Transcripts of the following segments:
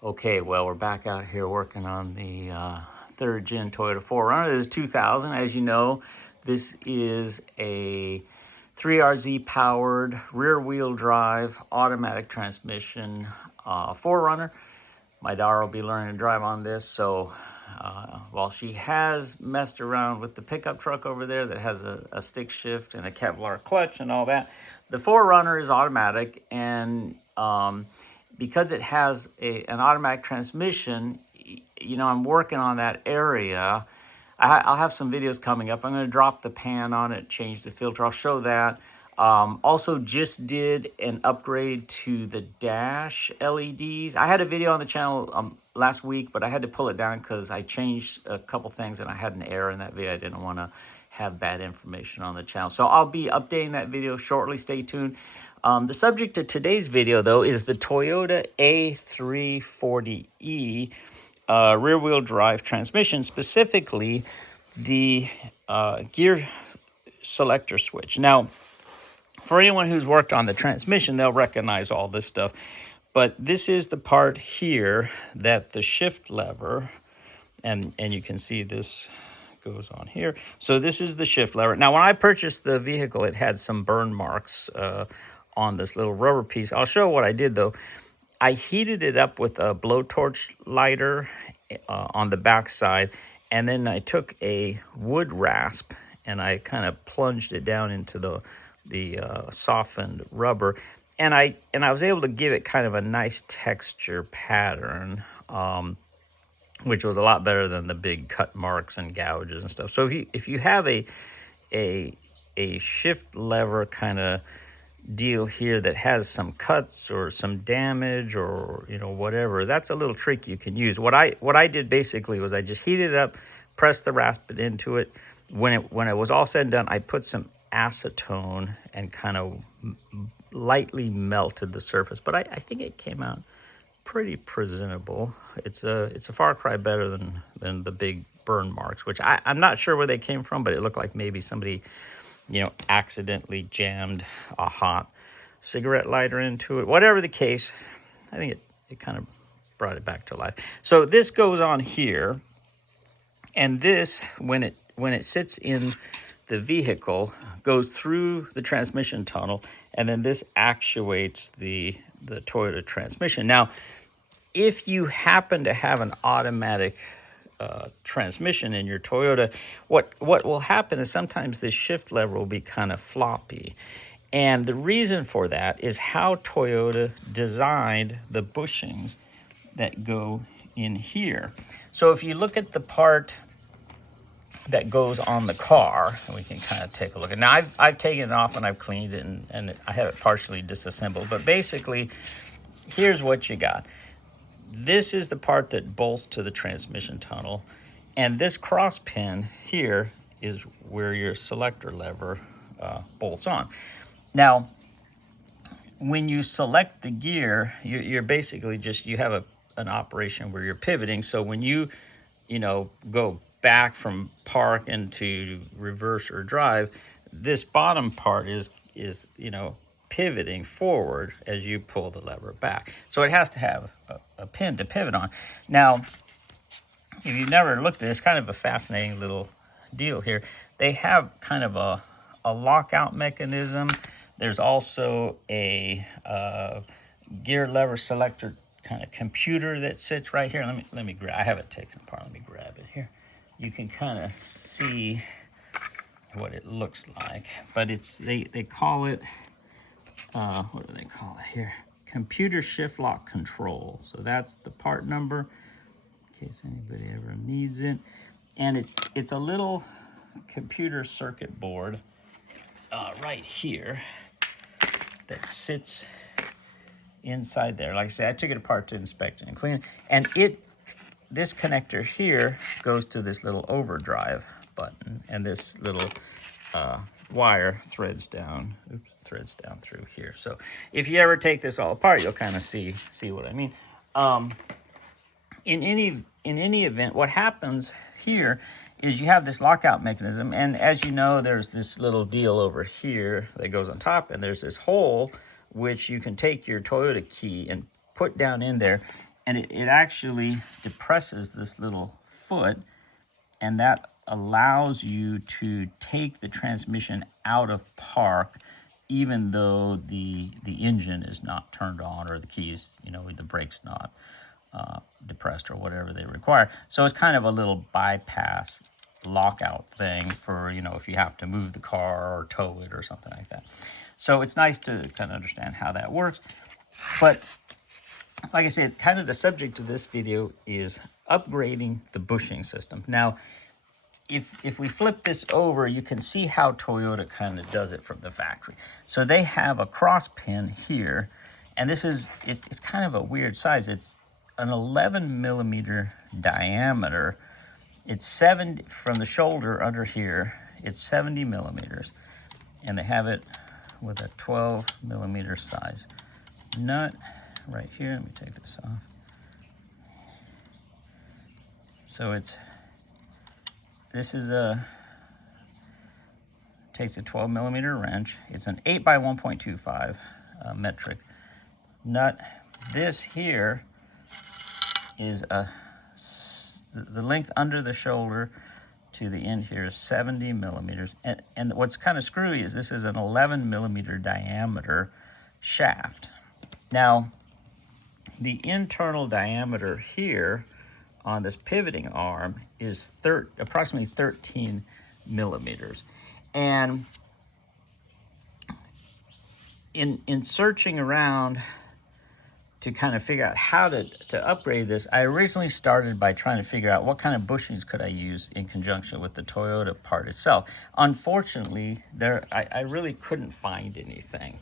Okay, well, we're back out here working on the third gen Toyota 4Runner. This is 2000. As you know, this is a 3RZ powered rear wheel drive automatic transmission 4Runner. My daughter will be learning to drive on this, so while she has messed around with the pickup truck over there that has a stick shift and a Kevlar clutch and all that, the 4Runner is automatic, and because it has an automatic transmission, you know, I'm working on that area. I'll have some videos coming up. I'm going to drop the pan on it, change the filter. I'll show that. Also just did an upgrade to the dash LEDs. I had a video on the channel last week, but I had to pull it down because I changed a couple things and I had an error in that video. I didn't want to have bad information on the channel. So I'll be updating that video shortly. Stay tuned. The subject of today's video, though, is the Toyota A340E rear-wheel drive transmission, specifically the gear selector switch. Now, for anyone who's worked on the transmission, they'll recognize all this stuff. But this is the part here that the shift lever, and you can see this goes on here. So this is the shift lever. Now, when I purchased the vehicle, it had some burn marks on this little rubber piece. I'll show what I did, though. I heated it up with a blowtorch lighter on the back side, and then I took a wood rasp and I kind of plunged it down into the softened rubber, and I was able to give it kind of a nice texture pattern, which was a lot better than the big cut marks and gouges and stuff. So if you have a shift lever kind of deal here that has some cuts or some damage or whatever, that's a little trick you can use. What I did basically was I just heated it up, pressed the rasp into it. When it was all said and done, I put some acetone and kind of lightly melted the surface, but I think it came out pretty presentable. It's a far cry better than the big burn marks, which I'm not sure where they came from, but it looked like maybe somebody accidentally jammed a hot cigarette lighter into it. Whatever the case, I think it kind of brought it back to life. So this goes on here, and this, when it sits in the vehicle, goes through the transmission tunnel, and then this actuates the Toyota transmission. Now, if you happen to have an automatic transmission in your Toyota, what will happen is sometimes this shift lever will be kind of floppy. And the reason for that is how Toyota designed the bushings that go in here. So if you look at the part that goes on the car, and we can kind of take a look at. Now I've taken it off and I've cleaned it, and I have it partially disassembled, but basically here's what you got. This is the part that bolts to the transmission tunnel, and this cross pin here is where your selector lever bolts on. Now, when you select the gear, you're basically you have an operation where you're pivoting. So when you go back from park into reverse or drive, this bottom part is pivoting forward as you pull the lever back. So it has to have a pin to pivot on. Now, if you've never looked at it, it's kind of a fascinating little deal here. They have kind of a lockout mechanism. There's also a gear lever selector kind of computer that sits right here. Let me grab. I have it taken apart. Let me grab it here. You can kind of see what it looks like, but they call it what do they call it here? Computer shift lock control. So that's the part number in case anybody ever needs it. And it's a little computer circuit board right here that sits inside there. Like I said, I took it apart to inspect it and clean it. And this connector here goes to this little overdrive button, and this little wire threads down through here. So if you ever take this all apart, you'll kind of see what I mean. In any event, what happens here is you have this lockout mechanism, and as you know, there's this little deal over here that goes on top, and there's this hole which you can take your Toyota key and put down in there, and it actually depresses this little foot, and that allows you to take the transmission out of park even though the engine is not turned on, or the keys, you know, the brake's not depressed or whatever they require. So it's kind of a little bypass lockout thing for, you know, if you have to move the car or tow it or something like that. So it's nice to kind of understand how that works. But like I said, kind of the subject of this video is upgrading the bushing system. Now, if we flip this over, you can see how Toyota kind of does it from the factory. So they have a cross pin here, and this is, it's kind of a weird size. It's an 11 millimeter diameter. It's 70 from the shoulder under here. It's 70 millimeters, and they have it with a 12 millimeter size nut right here. Let me take this off. So this is takes a 12 millimeter wrench. It's an 8 by 1.25 metric nut. This here is the length under the shoulder to the end here is 70 millimeters. And what's kind of screwy is this is an 11 millimeter diameter shaft. Now, the internal diameter here on this pivoting arm is approximately 13 millimeters. And in searching around to kind of figure out how to upgrade this, I originally started by trying to figure out what kind of bushings could I use in conjunction with the Toyota part itself. Unfortunately, I really couldn't find anything.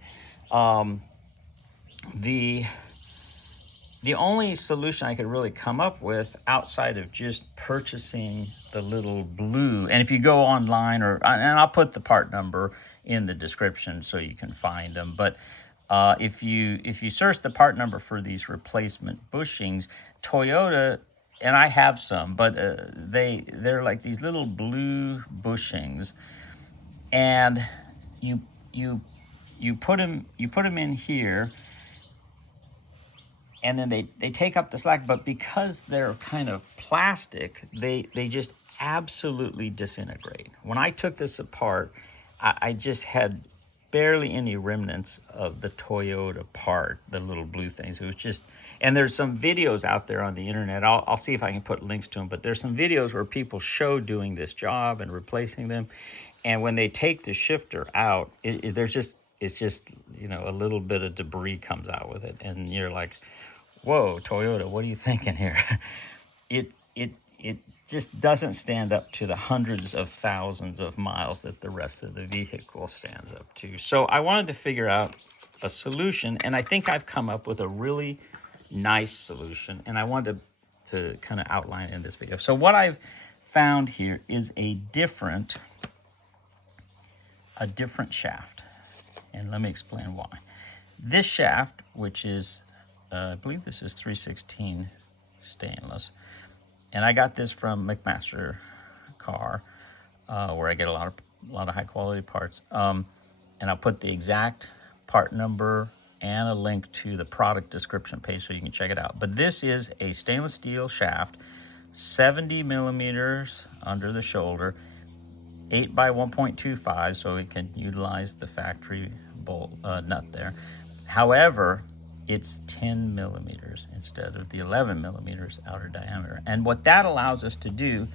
The only solution I could really come up with outside of just purchasing the little blue, and if you go online, and I'll put the part number in the description so you can find them, but if you search the part number for these replacement bushings, Toyota, and I have some, but they're like these little blue bushings, and you put them in here, and then they take up the slack, but because they're kind of plastic, they just absolutely disintegrate. When I took this apart, I just had barely any remnants of the Toyota part, the little blue things. It was just, and there's some videos out there on the internet. I'll see if I can put links to them, but there's some videos where people show doing this job and replacing them. And when they take the shifter out, it's just, you know, a little bit of debris comes out with it. And you're like, whoa, Toyota, what are you thinking here? It just doesn't stand up to the hundreds of thousands of miles that the rest of the vehicle stands up to. So I wanted to figure out a solution, and I think I've come up with a really nice solution, and I wanted to kind of outline in this video. So what I've found here is a different shaft, and let me explain why. This shaft, which is I believe this is 316 stainless, and I got this from McMaster Car, where I get a lot of high quality parts. And I'll put the exact part number and a link to the product description page so you can check it out. But this is a stainless steel shaft, 70 millimeters under the shoulder, 8 by 1.25, so it can utilize the factory bolt nut there. However, it's 10 millimeters instead of the 11 millimeters outer diameter. And what that allows us to do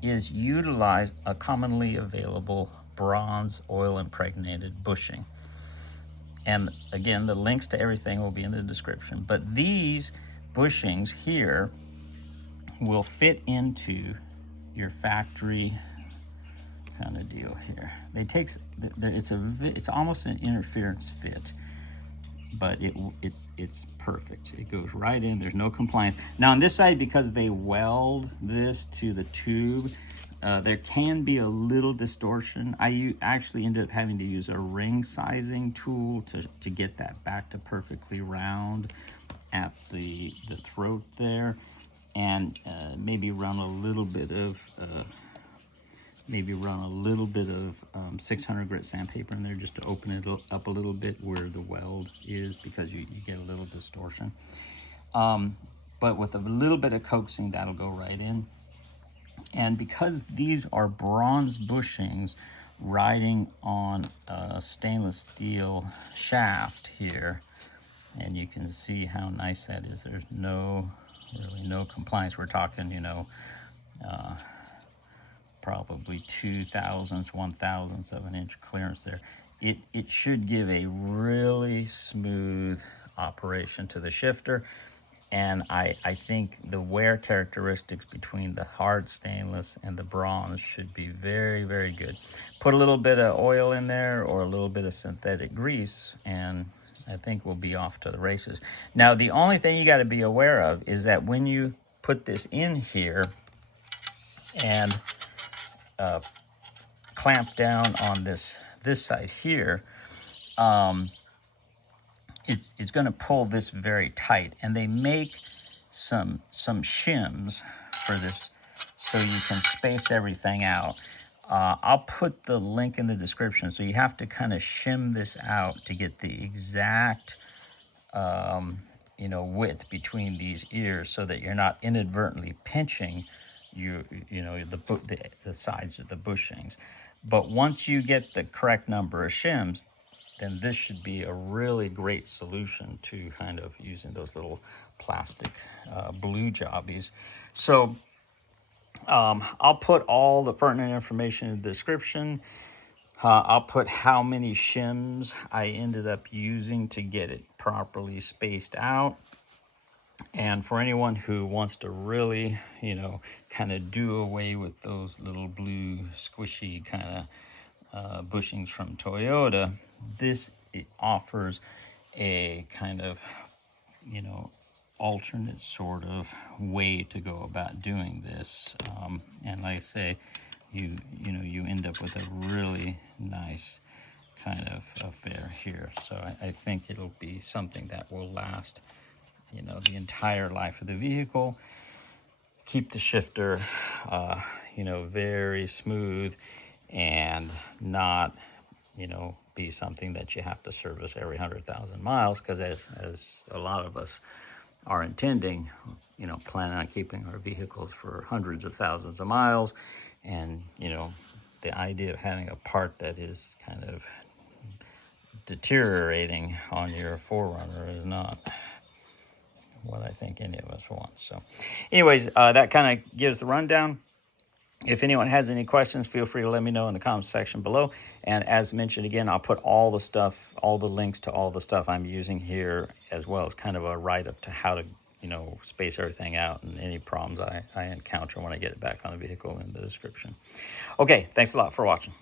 is utilize a commonly available bronze oil impregnated bushing. And again, the links to everything will be in the description. But these bushings here will fit into your factory kind of deal here. It's almost an interference fit, but it's perfect. It goes right in. There's no compliance. Now on this side, because they weld this to the tube, there can be a little distortion. I actually ended up having to use a ring sizing tool to get that back to perfectly round at the throat there, and maybe run a little bit of 600 grit sandpaper in there just to open it up a little bit where the weld is, because you get a little distortion. but with a little bit of coaxing, that'll go right in. And because these are bronze bushings riding on a stainless steel shaft here, and you can see how nice that is. There's really no compliance. We're talking, you know, probably 2/1000, 1/1000 of an inch clearance there. It should give a really smooth operation to the shifter. And I think the wear characteristics between the hard stainless and the bronze should be very, very good. Put a little bit of oil in there or a little bit of synthetic grease, and I think we'll be off to the races. Now, the only thing you got to be aware of is that when you put this in here and clamp down on this side here, it's going to pull this very tight, and they make some shims for this so you can space everything out. I'll put the link in the description. So you have to kind of shim this out to get the exact you know, width between these ears so that you're not inadvertently pinching you know the sides of the bushings. But once you get the correct number of shims, then this should be a really great solution to kind of using those little plastic blue jobbies. So I'll put all the pertinent information in the description. I'll put how many shims I ended up using to get it properly spaced out. And for anyone who wants to really, you know, kind of do away with those little blue squishy kind of bushings from Toyota, this offers a kind of, you know, alternate sort of way to go about doing this. And like I say, you know, you end up with a really nice kind of affair here. So I think it'll be something that will last, you know, the entire life of the vehicle. Keep the shifter, you know, very smooth and not, you know, be something that you have to service every 100,000 miles, because as a lot of us are intending, you know, planning on keeping our vehicles for hundreds of thousands of miles. And, you know, the idea of having a part that is kind of deteriorating on your 4Runner is not what I think any of us want. So anyways, that kind of gives the rundown. If anyone has any questions, feel free to let me know in the comments section below. And as mentioned again, I'll put all the stuff, all the links to all the stuff I'm using here, as well as kind of a write-up to how to, you know, space everything out and any problems I encounter when I get it back on the vehicle in the description. Okay, thanks a lot for watching.